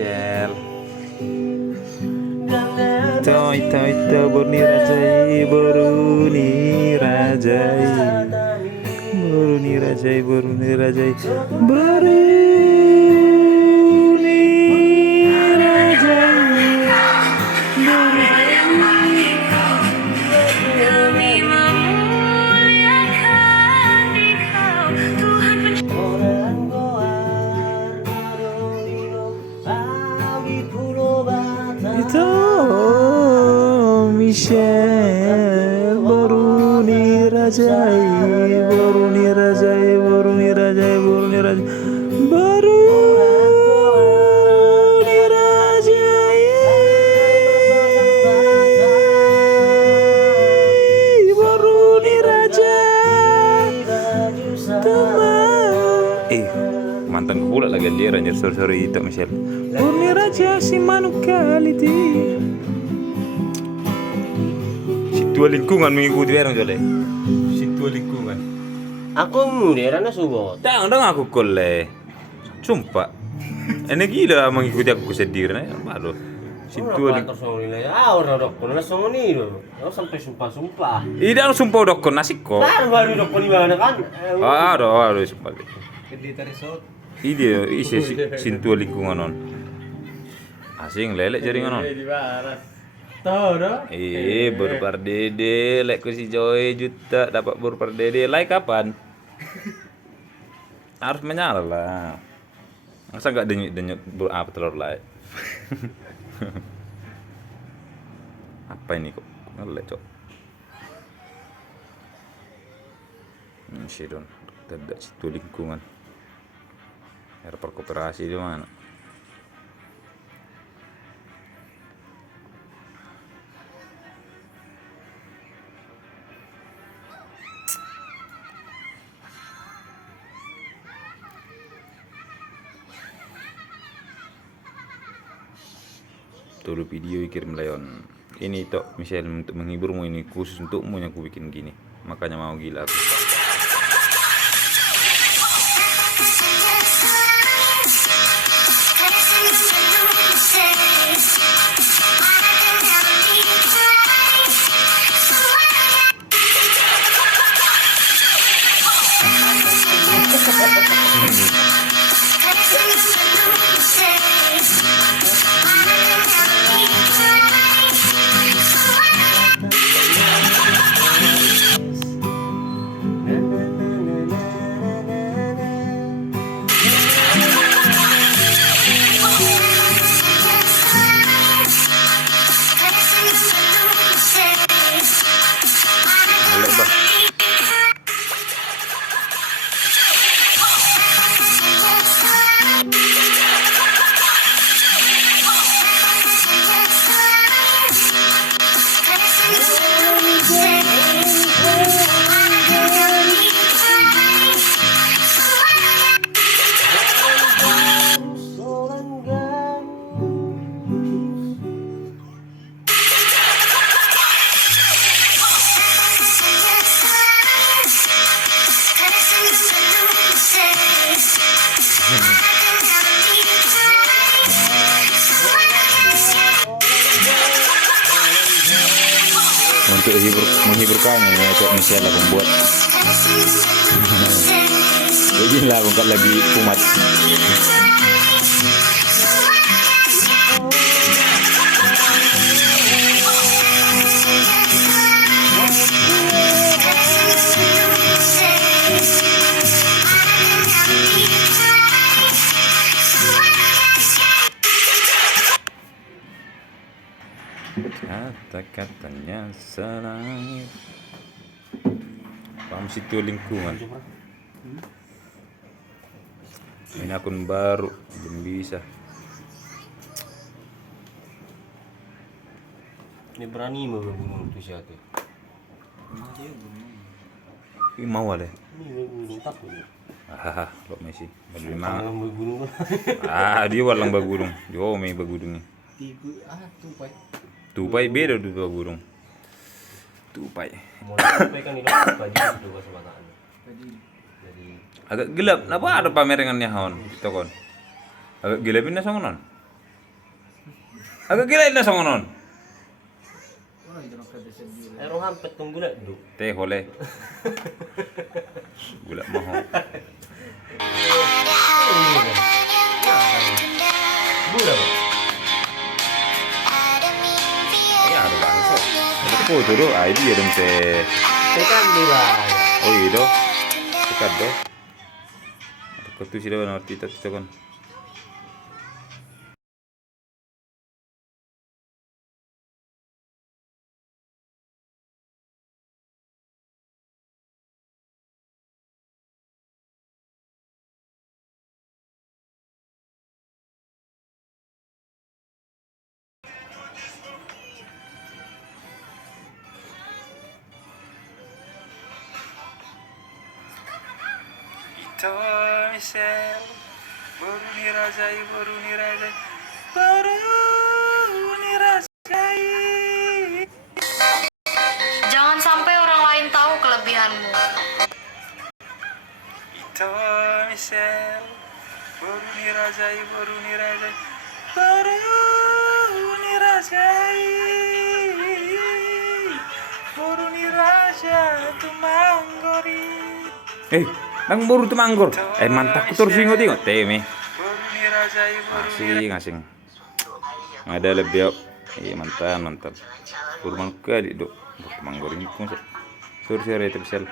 Michelle. Ito Boruni Rajai, Boruni Rajai, Boruni Rajai, Boruni Rajai, Boruni Itu Michelle, Boruni Rajai, Boruni Rajai, Boruni Rajai, Boruni Rajai, Boruni Rajai, Boruni Rajai, mantan pula lagi dia anjir, sorry itu Michelle. Boruni Raja si manukaliti. Situa lingkungan mengikuti orang jole. Situa lingkungan. Aku mudera na subot. Dang aku kole. Sumpah. Ini gila mengikuti aku kesedir na. Malu. Situa lingkungan. Orang dokon na songoni do. Sampai sumpah. Ida sumpah dokon nasik ko. Baru dokon di mana kan? Aduh sumpah. Di resort. Ide isi sintua lingkungan non. Asing lelek jaringan non. Di baras. Tahu dah? Berpardede like ku si Joy juta dapat berpardede like kapan? Harus menyala lah. Masa enggak denyut apa telur like? Apa ini kok? Ngelek cok. Sidon tidak situ lingkungan. Airport koperasi di mana? Tuh video kirim Leon. Ini tok Michelle untuk menghiburmu, ini khusus untukmu yang aku bikin gini. Makanya mau gila aku. Untuk menghiburkannya ya Cok Michelle aku buat. Beginilah aku lagi kumat. Kata-katanya senang. Paham situ lingkungan. Ini akun baru, belum bisa. Ini berani mau bunuh tu siapa? Ini mau ada. Ini bunuh takut. Lo Messi. Dia walang bagurung. Jo may bagurung ni. Tupai. Tupai beda tu bagurung. Tupai. Tupai kan itu baju dua sebataan. Jadi agak gelap. Napa ada pamerannya hon? Kita kon. Agak gelapin na songonon. Agak kirain na sa ngonon. Ayo hampet tong gula do. Teh hole. Gula mo ho. Gula ba? Ya ada bangsa. Ada po dulu ay di dong teh. Tekan nila. Oh iya do. Dekat do. Ada kutu sih do na tita kan. Ito Michelle, baru nirajai, baru nirajai, baru nirajai. Jangan sampai orang lain tahu kelebihanmu. Ito Michelle, baru nirajai, baru nirajai, baru nirajai, baru nirajai tumanggori. Nang baru tumanggor. Mantap ku terus tengok teme. Asing. Ada lebih. Mantap. Kurang kali dok. Tumanggor ini pun. Sur itu bisa.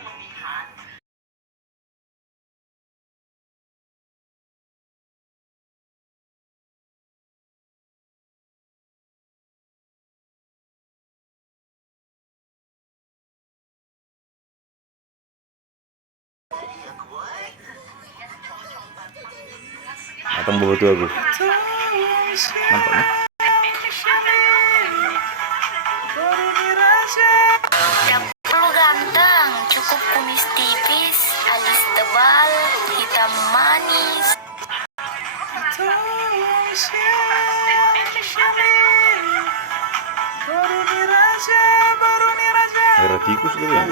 Atang bawa tuh aku. Nampak nih? Tidak perlu ganteng, cukup kumis tipis, alis tebal, hitam manis. Merah tikus gitu ya?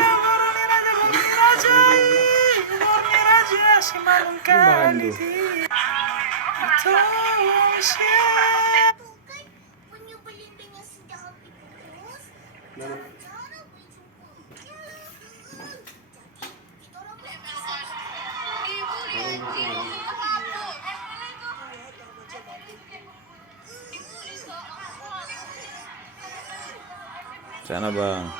Sana bang.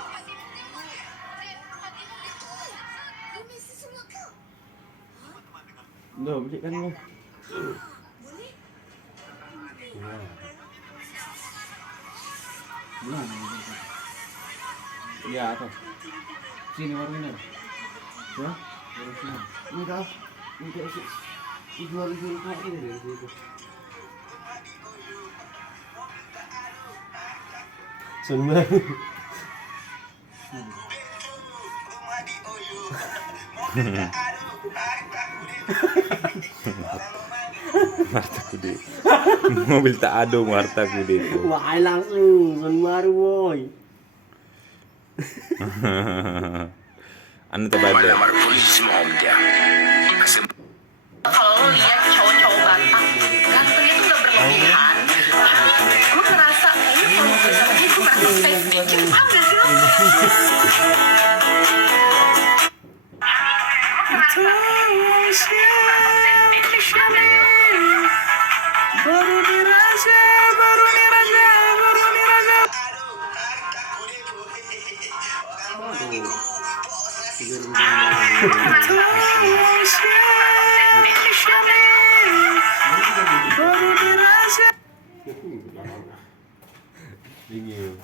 Udah, beli kan lo. Ya, apa? Sini warungnya. Ya? Warung sini. Enggak sih. Dijual kayak ini dari situ. Senang. Marta kude. Mobil tak ada Marta kude itu. Wah, langsung son baru boy. Anu terbalik. Kalau lo lihat cowok-cowok Batak, gantengnya tuh udah berlebihan. Lo ngerasa, ini kalau gue sama dia tuh ngerasa safe dikit. Ambil sih lo. Baru diraja. Dingin.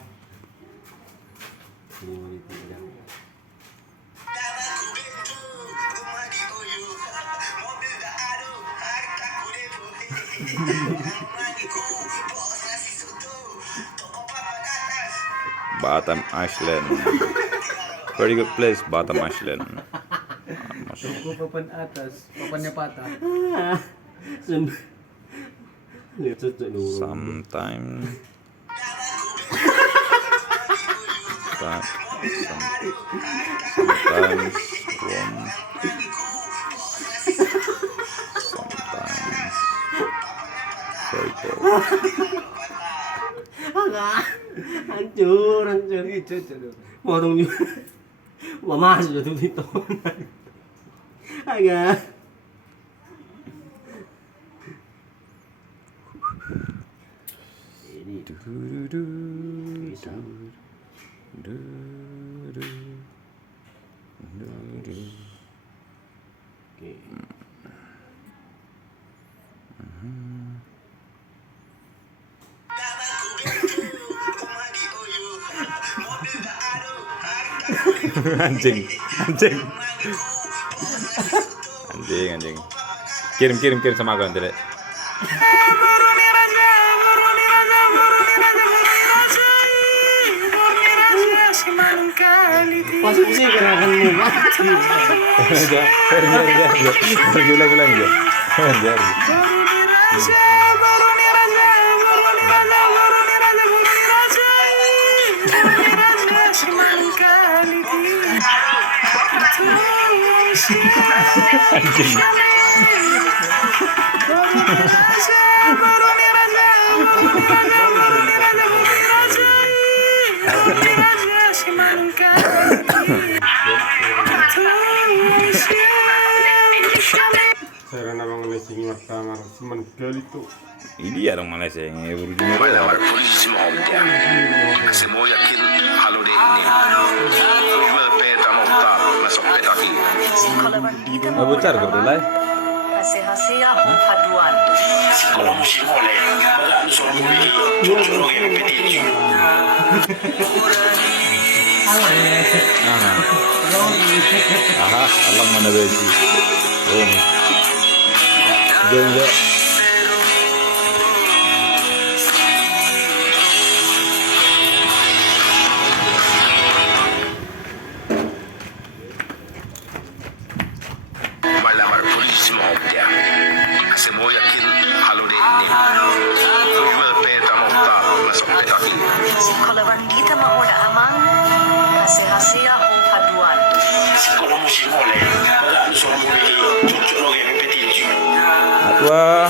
Batam Island. Very good place, Batam Island. Tunggu papan atas, papannya patah. Lihat cocok dulu. Sometimes warm, sometimes very cold. Hancur, hancur. Potong juga. Wah, masuk jatuh itu. Agak. Ini oke. Anjing. Kirim sama aku nanti deh. Masuk sih gerakanmu. Ulang. Saya na bang lasing martamar siman galito. Iya dong Malaysia yang berujung Malamar polisi mahomdia Kasemo yakin halo de ini Uwel peta mohtar Masok petaki Kalau bandita Mau bocor ke Brunei? Hasil-hasil paduan. Kalau musim oleh Bagaan suara muli Cocok yang petit Aha, Allah mana besi. Oh nih. Jangan. Malamar polisi mahomdia Kasemo yakin halo de ini Uwel peta mohtar Masok petaki Kalau bandita mauna amang hasil-hasil paduan. Kalau musim oleh Bagaan suara muli Cocok yang petit Atwa.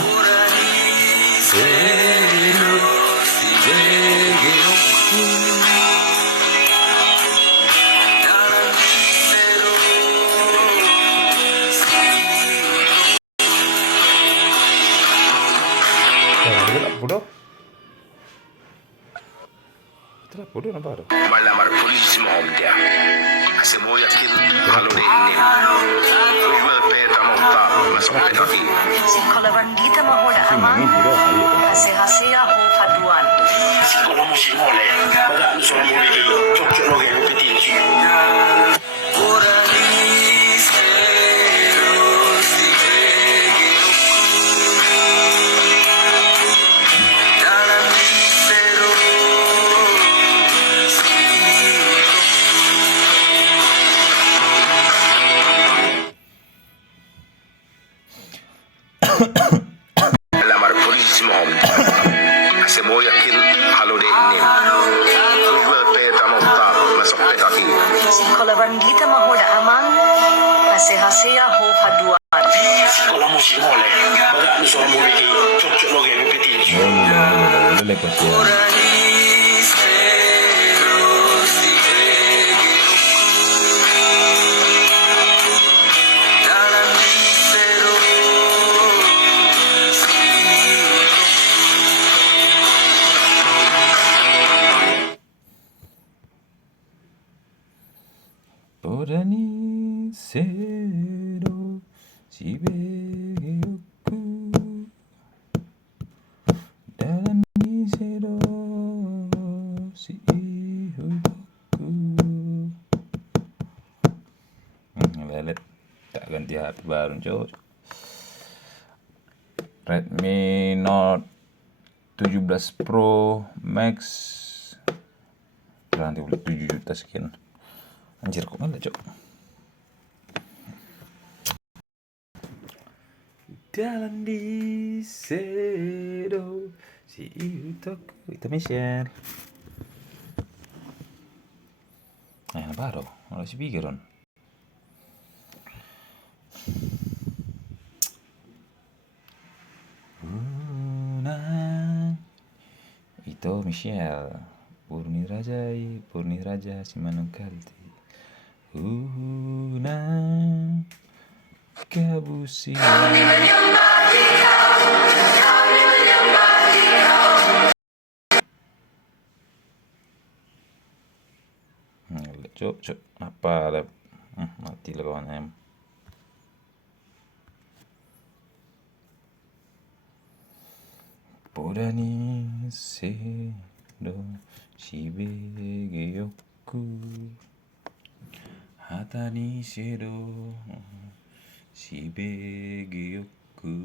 Bodoh nampak tu. Malamar polisi mahomdia Kasemo yakin halo de ini Uwel peta mohtar Masok petaki Kalau bandita mauna amang Ini bodoh. Ayo. hasil-hasil paduan. Kalau musim oleh Bagaan suara muli Cocok yang petit Lamar polisi mahomdia Kasemo yakin halo de ini Uwel peta mohtar Masok petaki Kalau bandita mauna amang hasil-hasil paduan. Kalau musim oleh Bagaan suara muli Cocok yang petit Boleh lepas ya. Porani sero Shibeyoku Dalam ni sero Shihoku Lelet. Tak ganti HP baru cowok. Redmi Note 17 Pro Max nanti 7 juta sekian. Anjir kok nggak cok. Jalan di Sedo si Utoku itu Michelle. Nah baru malah si pikiran. Itu Michelle Purni Raja si Manungkaliti Una Kabusi Cuk apa ada mati lah kawan em. Podani sedo shibege yoku Hatani sedo shibege yoku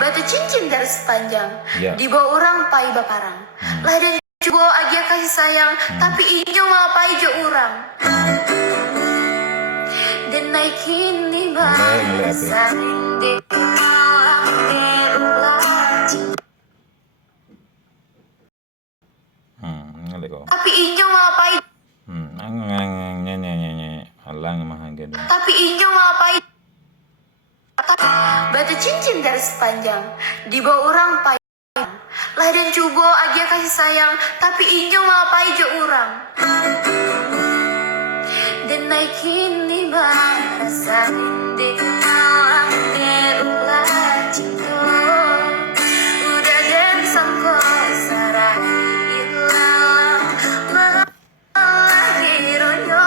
Batu cincin garis panjang Ya. dibawa orang pai baparang. Lah dan juga aja kasih sayang, tapi inyo malah pai jo orang. Dan naikin ni Mulai apa? saring de malang berulang. Ngale ko. Tapi inyo malah pai, Nyanyi halang mah gede. tapi inyo malah pai. Batu cincin garis panjang dibawa orang pai. Lah dan juga aja kasih sayang, tapi inyo malah pai jo orang. Dan naikin ni rasa rindu malam berulang cinta. Udah dan sangko sarah hilang malah dironyo.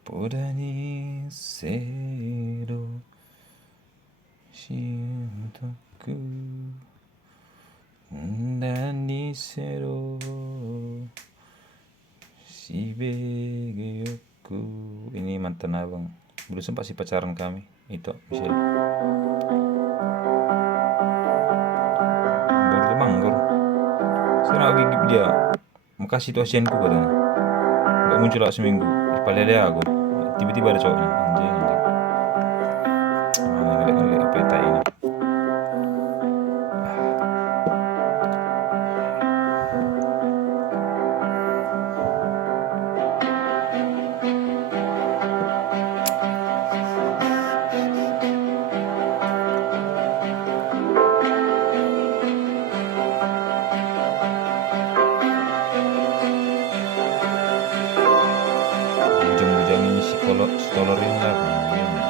Podani sedo shintoku Nani sedo shibege yoku. Ini mantan abang. Dulu sempat sih pacaran kami. Itu Michelle. Baru teman baru. Sekarang aku gigit dia. Makasih tuh asianku katanya. Gak muncul lah seminggu. Palele aku. Tiba-tiba ada cowoknya. Anjing. Mana ngeliat peta ini. Bujang-bujang ini stolorin lah. Lebih jelas.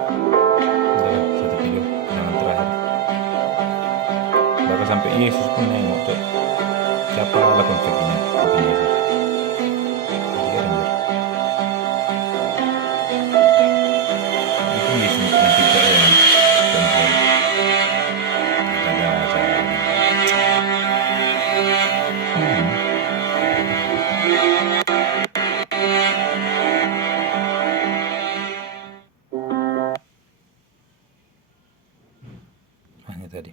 Dalam satu video kenangan terakhir. Bahkan sampai Yesus pun nengok tuh. Siapa lah konfliknya? Bukan Yesus. Dia anjir. Itu Yesus nanti cak ya. Konflik. Ada aja. Hanya tadi.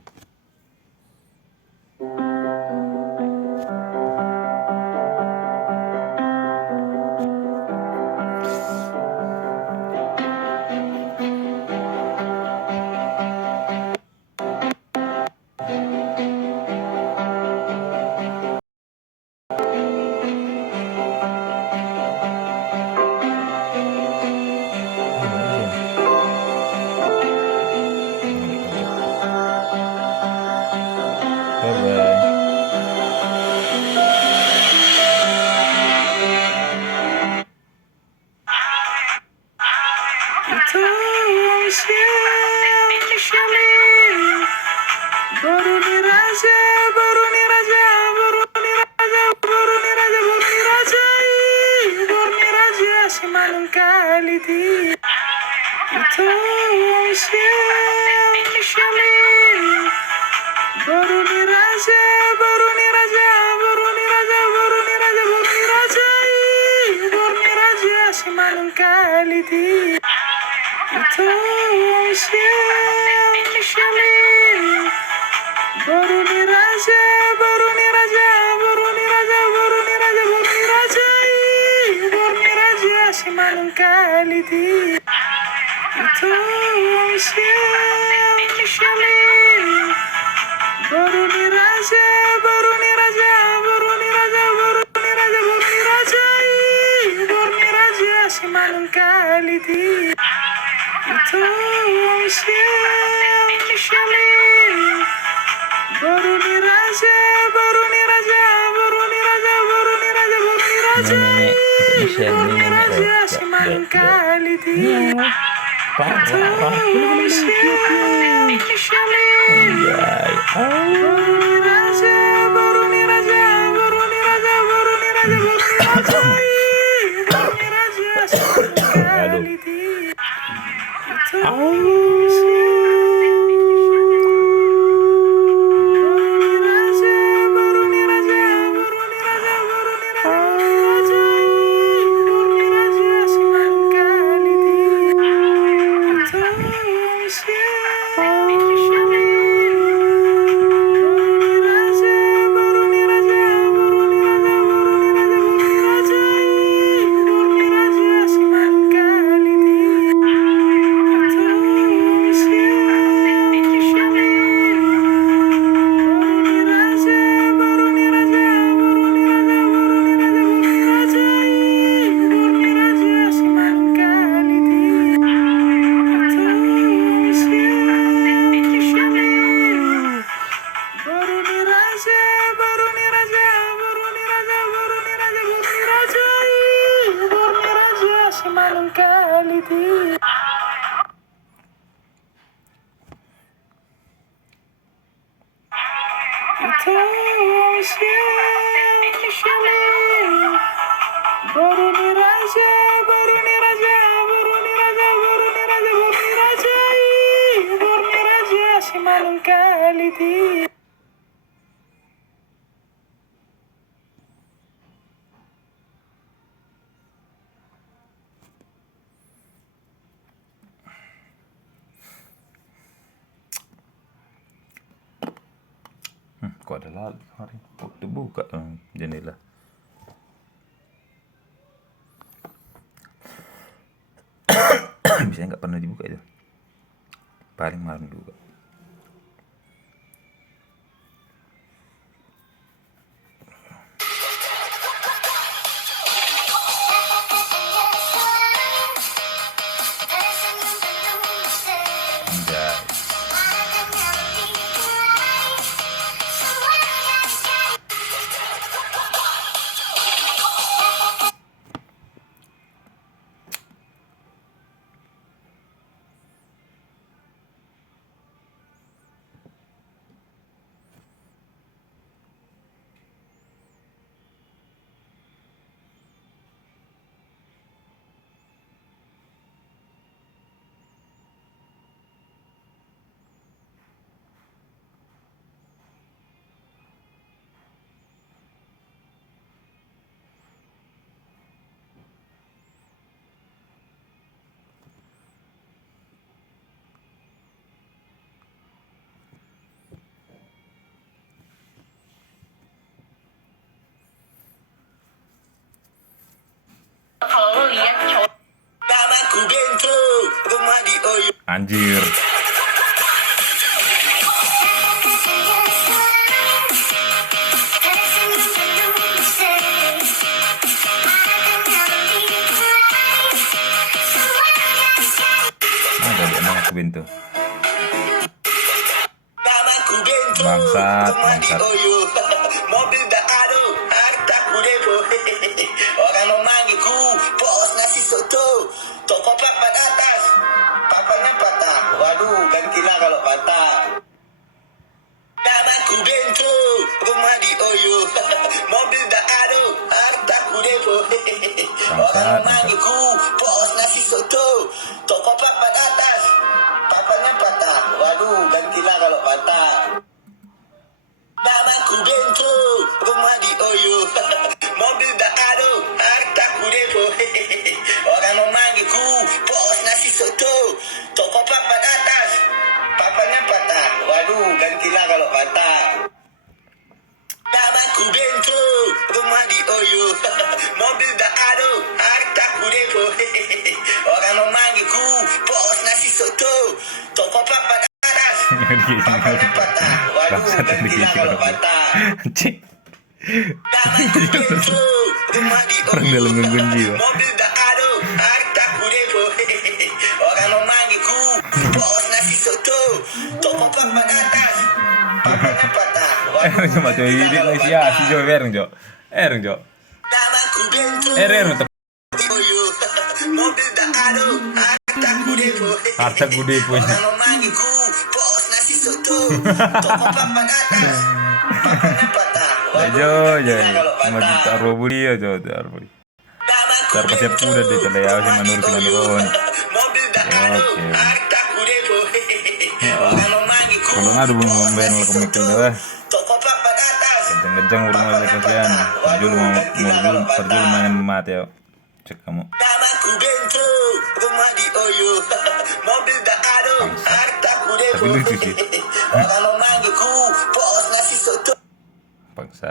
Bye-bye. Itu Michelle baru nih raja si Manungkaliti. Itu Michelle baru nih kalidi Utung Shamin Baruni Raja Baruni Raja Baruni Raja Baruni Raja Baruni Raja Baruni Raja Shimanun kalidi Utung Shamin Baruni Raja Baruni Raja Baruni Raja Baruni Raja Baruni Raja Baruni Raja Shimanun kalidi Utung Shamin Baruni Raja Baruni Raja Baruni Raja Baruni Raja Baruni Raja Baruni Raja Shimanun kalidi Utung Shamin Baruni Raja Baruni Raja Baruni Raja Baruni Raja Baruni Raja Baruni Raja Shimanun kalidi Baruni Raja Baruni Raja Baruni Raja Baruni Raja Baruni Raja Baruni Raja Shimanun kalidi Kok ada lalat kemarin? Waktu buka jendela. Biasanya nggak pernah dibuka itu. Paling malam dibuka. Anjay. Kalau lo lihat cowok Namaku Bento, rumah di Oyo. Anjir. Ada di mana aku Bento? Namaku Bento, Bangsat, rumah di bangsat. Oyo. Mobil dah ada, hartaku debo. Orang mau manggilku, bos nasi soto. Toko papan atas, papannya patah. Waduh, gantilah kalau patah. Namaku Bento, rumah di Oyo. Mobil dah ada, hartaku debo. Orang mau manggilku, bos nasi soto. Toko papan atas, papannya patah. Waduh, gantilah kalau patah. Namaku Bento, rumah di Oyo. Mobil dah ada, hartaku debo. Orang mau manggilku, kalau patah. Namaku Bento, rumah di Oyo, mobil dah ada, hartaku depo. Orang memanggilku bos nasi soto, toko papan atas, papan patah. Waduh, gantilah kalau patah. Cik. Namaku Bento, rumah di Orang dalam Oyo, gangguan jiwa. mobil dah ada, hartaku depo. Orang memanggilku bos nasi soto, toko papan atas, papan patah. Cuma tuh ini Malaysia si Jo ereng Jo. Ereng Jo. Namaku Bento, Ereng tuh. Oyo, mobil dah ada, hartaku depo. Harta gede punya. Orang memanggilku bos nasi soto, toko papan atas, papan patah. Jo Jo. Cuma taruh budi ya Jo taruh budi. Tar pasnya puda deh kalau ya si manur si manur. Mobil dah ada, hartaku depo. Orang memanggilku Kalau ngadu belum main lah komikil dah. toko papan atas, Ngejang urung lagi kasihan. Perjul main mati ya. Cek kamu. namaku Bento, rumah di Oyo, mobil dah ada, hartaku depo. Tapi lucu sih. Orang memanggilku bos nasi soto. Bangsa.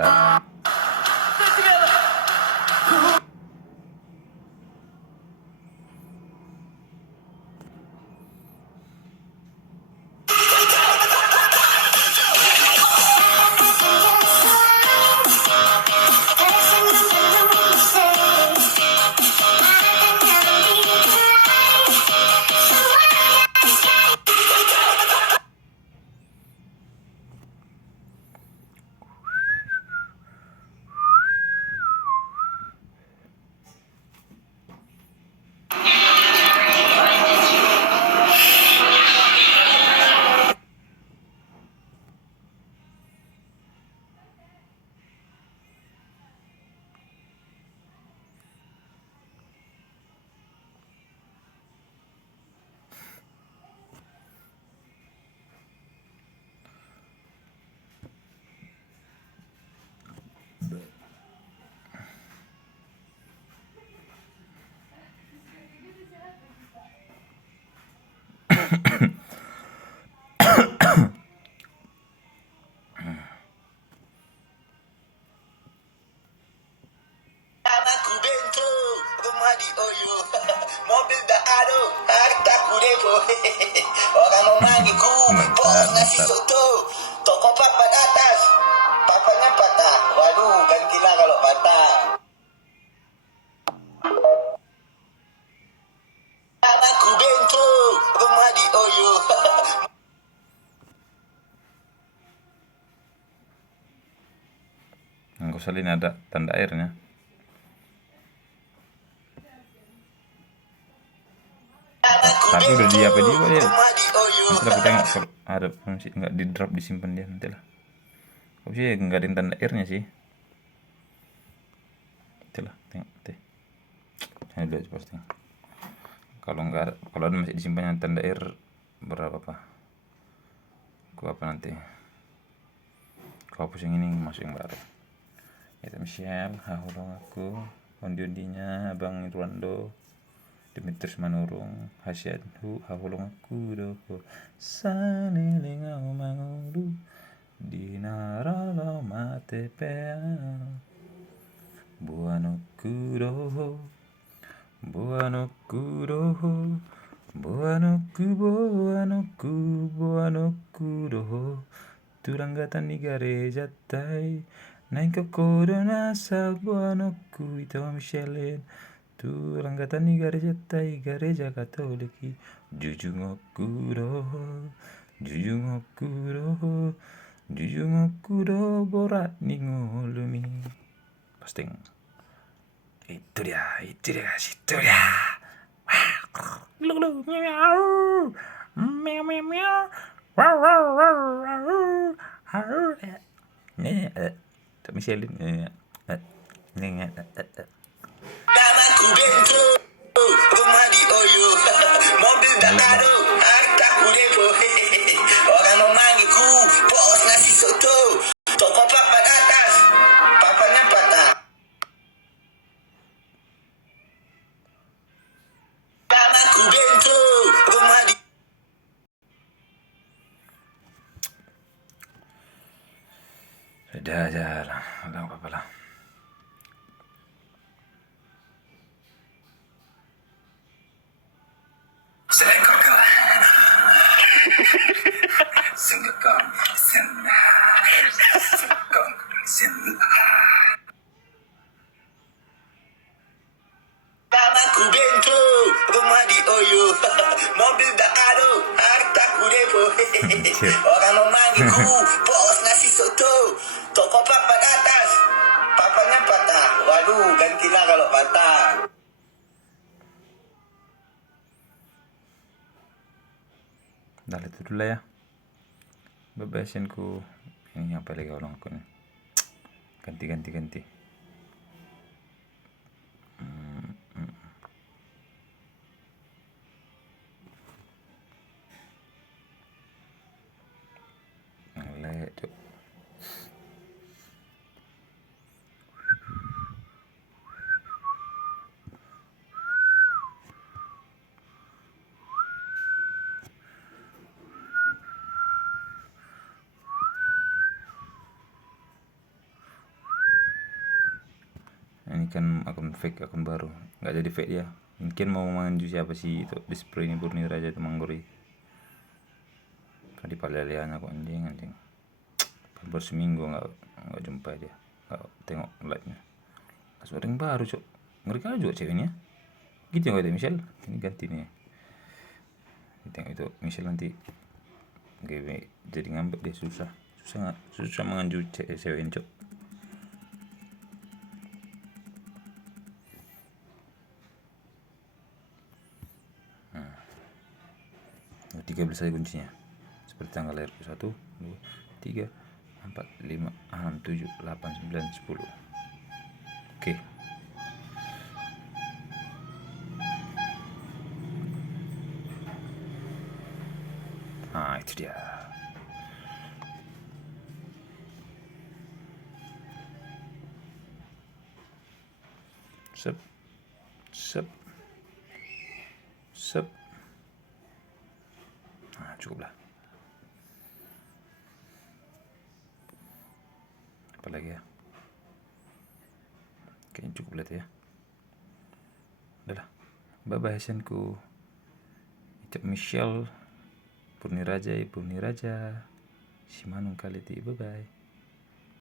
Namaku Bento, rumah di Oyo, mobil dah ada, hartaku depo. Orang memanggilku bos nasi soto, toko papan atas, papannya patah. Waduh, gantilah kalau patah. Namaku Bento, rumah di Oyo. Nggak usah ini ada tanda airnya. Tapi udah di apa dia dia. Rumah di Oyo. Nanti aku tengok kalau ada fungsi nggak di drop disimpan dia nanti lah. Kok sih nggak ada tanda airnya sih? Itulah tengok teh. Ini dulu posting. Kalau nggak ada, kalau ada masih disimpannya tanda air berapa pak? Aku apa nanti? Kau hapus yang ini masuk yang baru. Kita Michelle, hahulong aku, undi-undinya Abang Irwando, Demetrius Manurung, Hasyadhu, hahulong aku doko, sanilingau mangulu, dinaralo mate pea, buano kudoho, buano kudoho, buano kudoho, turanggatan nigare jattai, nain kokoro nasa buano ku ito Michelle, turanggatan nigare jattai gareja katoliki, jujung okuro borat ningolumi. Posting. Itu dia. Lulu miau. Miau. Nih, Michelle nih. Namaku Bento, rumah di Oyo, mobil dah ada, hartaku depo. Orang memanggilku bos nasi soto, toko papan atas, papannya patah. Namaku Bento, rumah di Udah aja lah, udah nggak apa-apa lah. Tanahku bento, rumah di Oyo, mobil dah ado, hartaku depo. Orang memanggilku bos nasi soto, toko papan atas, papannya patah. Waduh, gantilah kalau patah. Dah itu dulu lah ya. Bebasinku ini apa lagi orang aku nih. Ganti. Ngelek cok. Ini kan akun baru, nggak jadi fake dia. Mungkin mau manju siapa sih itu display ini Purni Raja itu Mangguri. Tadi palelian aku anjing. Baru seminggu nggak jumpa dia, nggak tengok like-nya. Suara yang baru cok, ngeri kali juga ceweknya. Gitu nggak ada Michelle, ini ganti nih. Tengok itu Michelle nanti jadi ngambek dia susah menganju cewek ini cok. 13 saja kuncinya, seperti tanggal lahir 1, 2, 3, 4, 5, 6, 7, 8, 9, 10. Oke. Nah itu dia. Sep. Nah, cukup lah. Apa lagi ya? Kayaknya cukup lah ya. Udahlah. Bye-bye hasenku. Icap Michelle. Purni Raja. Si Manung kali itu. Bye-bye.